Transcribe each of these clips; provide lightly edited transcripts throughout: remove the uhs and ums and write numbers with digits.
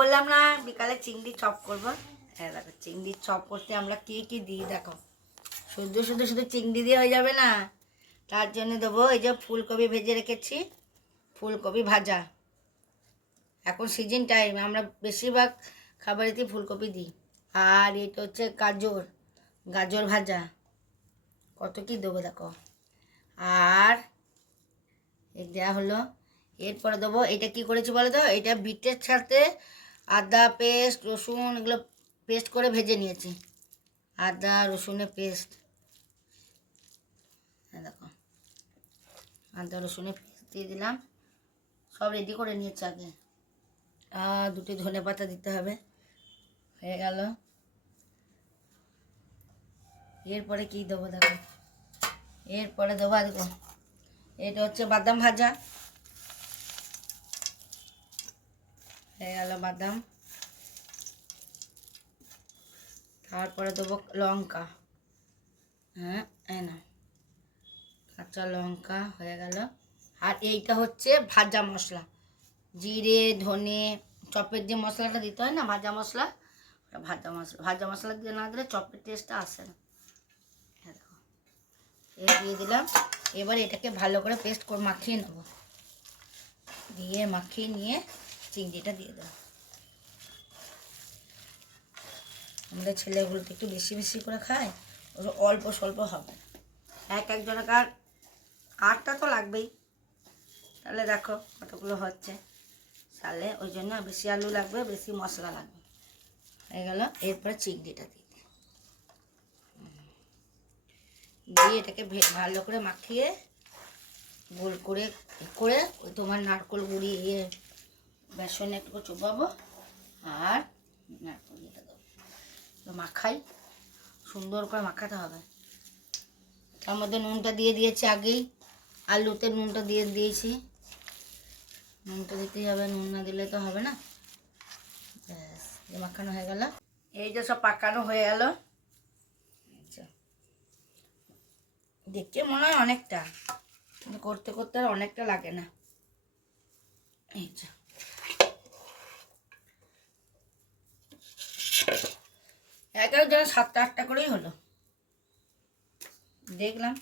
বললাম না বিকালে চিংড়ি চপ করবো। হ্যাঁ দেখো চিংড়ি চপ করতে আমরা কি কি দিই দেখো। শুধু শুধু শুধু চিংড়ি দিয়ে হয়ে যাবে না, তার জন্য দেবো এই যে ফুলকপি ভেজে রেখেছি, ফুলকপি ভাজা। এখন সিজন টাইম, আমরা বেশিরভাগ খাবারেতেই ফুলকপি দিই। আর এটা হচ্ছে গাজর, গাজর ভাজা। কত কি দেবো দেখো। আর এই দেওয়া হলো। এরপরে দেবো এটা কি করেছি বলো তো, এটা বিটের সাথে আদা পেস্ট রসুন এগুলো পেস্ট করে ভেজে নিয়েছি। আদা রসুনের পেস্ট, দেখো আদা রসুনের পেস্ট দিয়ে দিলাম। সব রেডি করে নিয়েছি আগে। দুটো ধনে পাতা দিতে হবে, হয়ে গেল। এরপরে কি দেবো দেখো, এরপরে দেবো দেখো এটা হচ্ছে বাদাম ভাজা, হয়ে গেল বাদাম। তারপরে দেবো লঙ্কা, হ্যাঁ না কাঁচা লঙ্কা, হয়ে গেল। আর এইটা হচ্ছে ভাজা মশলা, জিরে ধনে চপের যে মশলাটা দিতে হয় না ভাজা মশলা, ভাজা মশলা, ভাজা মশলা দিয়ে না দিলে চপের টেস্টটা আসে না। হ্যাঁ দেখো এই দিয়ে দিলাম। এবার এটাকে ভালো করে পেস্ট করে মাখিয়ে নেব, দিয়ে মাখিয়ে নিয়ে চিংড়িটা দিয়ে দেবো। আমাদের ছেলেগুলো তো একটু বেশি বেশি করে খায়, অল্প স্বল্প হবে। একজনকার আটটা তো লাগবেই, তাহলে দেখো কতগুলো হচ্ছে, তাহলে ওই জন্য বেশি আলু লাগবে, বেশি মশলা লাগবে। হয়ে গেল। এরপরে চিংড়িটা দিয়ে দিয়ে এটাকে ভালো করে মাখিয়ে গোল করে করে ওই তোমার নারকেল গুঁড়ি বেসনে একটু চোপাবো আর নারকেল গুঁড়িটা দেবো, মাখাই সুন্দর করে মাখাতে হবে। তার মধ্যে নুনটা দিয়ে দিয়েছি আগেই, আলুতে নুনটা দিয়ে দিয়েছি, নুনটা দিতেই হবে, নুন না দিলে তো হবে না। ব্যাস মাখানো হয়ে গেল। এই যে সব পাকানো হয়ে গেল। আচ্ছা দেখতে মনে হয় অনেকটা, কিন্তু করতে করতে আর অনেকটা লাগে না। এই যে এক একজন 7-8টা করেই হলো দেখলাম।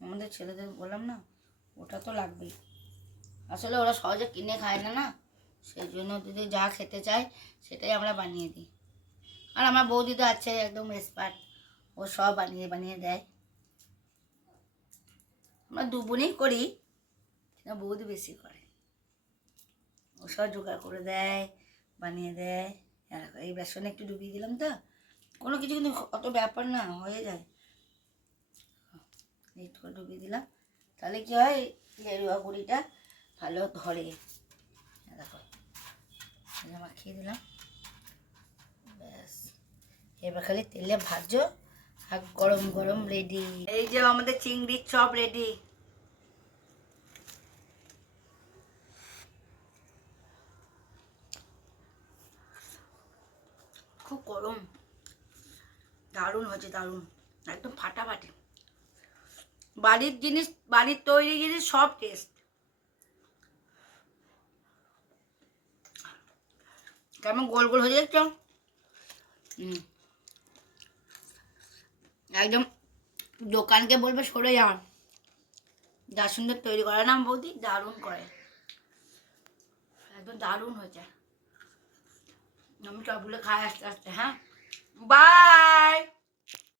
আমাদের ছেলেদের বললাম না ওটা তো লাগবেই, আসলে ওরা সহজে কিনে খায় না, সেই জন্য যদি যা খেতে চায় সেটাই আমরা বানিয়ে দিই। আর আমার বৌদি তো আছে একদম এক্সপার্ট, ও সব বানিয়ে বানিয়ে দেয়। আমরা দুবোনেই করি, কিন্তু বৌদি বেশি করে, ও সব জোগাড় করে দেয়, বানিয়ে দেয়। এই বেসনে একটু ডুবিয়ে দিলাম তো, কোনো কিছু কিন্তু অত ব্যাপার না, হয়ে যায়। একটু ডুবিয়ে দিলাম, তাহলে কী হয় গেরুয়া গুঁড়িটা ভালো ধরে। দেখো মাখিয়ে দিলাম, ব্যাস এবার খালি তেলে ভাজো আর গরম গরম রেডি। এই যে আমাদের চিংড়ির চপ রেডি। খুব গরম, দারুণ হয়েছে, দারুণ একদম ফাটাফাটি। বাড়ির জিনিস, বাড়ির তৈরি জিনিস সব টেস্ট। কেমন গোল গোল হয়ে যাচ্ছ, একদম দোকানকে বলবে সরে যাওয়ার, যা সুন্দর তৈরি করে না বৌদি, দারুণ করে, একদম দারুণ হয়েছে। আমি চপগুলো খাই আস্তে আস্তে। হ্যাঁ বাই।